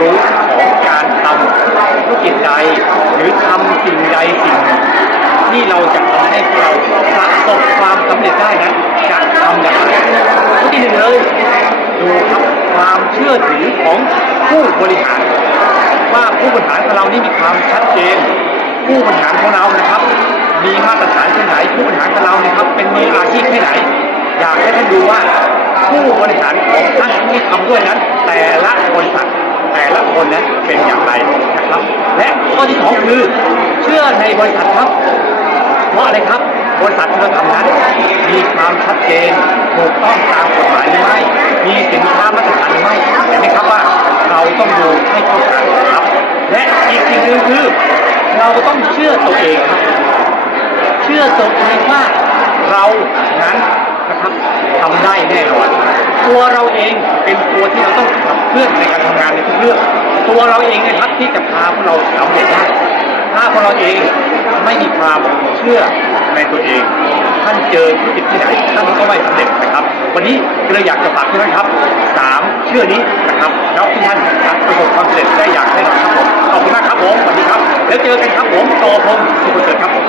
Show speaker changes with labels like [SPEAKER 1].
[SPEAKER 1] รู้ของการทำธุรกิจใด หรือทำสิ่งใดสิ่งที่เราจะทำให้เราประสบความสำเร็จได้นั้นจะทำอย่างไรข้อที่หนึ่งเลยดูครับความเชื่อถือของผู้บริหาร ว่าผู้บริหารของเรานี่มีความชัดเจน ผู้บริหารของเรานะครับ มีมาตรฐานแค่ไหนผู้บริหารของเรานะครับ เป็นมืออาชีพแค่ไหน อยากให้ท่านดูว่าผู้บริหารของท่านที่ทำด้วยนั้น แต่ละบริษัท ละคนนั้นเป็นอย่างไรนะครับ และข้อที่สองคือเชื่อในบริษัทครับ เพราะอะไรครับบริษัทที่เราทำนั้นมีความชัดเจนถูกต้องตามกฎหมายหรือไม่ มีสินค้ามาตรฐานหรือไม่เห็นไหมครับว่าเราต้องดูให้เข้ากันครับ และอีกสิ่งหนึ่งคือ เราต้องเชื่อตัวเองครับ เชื่อตัวเองว่าเรานั้นนะครับทำได้แน่นอน ตัวเราเองเป็นตัวที่เราต้องขับเคลื่อนในการทำงานในทุกเรื่อง ตัวเราเองเนะครับที่จะพาพวกเราสำเร็จได้ ถ้าพวกเราเองไม่มีความเชื่อในตัวเอง ท่านเจอธุรกิจที่ไหนท่านก็ไม่สำเร็จนะครับ วันนี้เลยอยากจะฝากทุกท่านครับสามเชื่อนี้นะครับแล้วทุกท่านจะประสบความสำเร็จได้อย่างแน่นอนครับผมขอบคุณมากครับผมสวัสดีครับ แล้วเจอกันครับผมโตพงศ์สุขเสริฐครับผม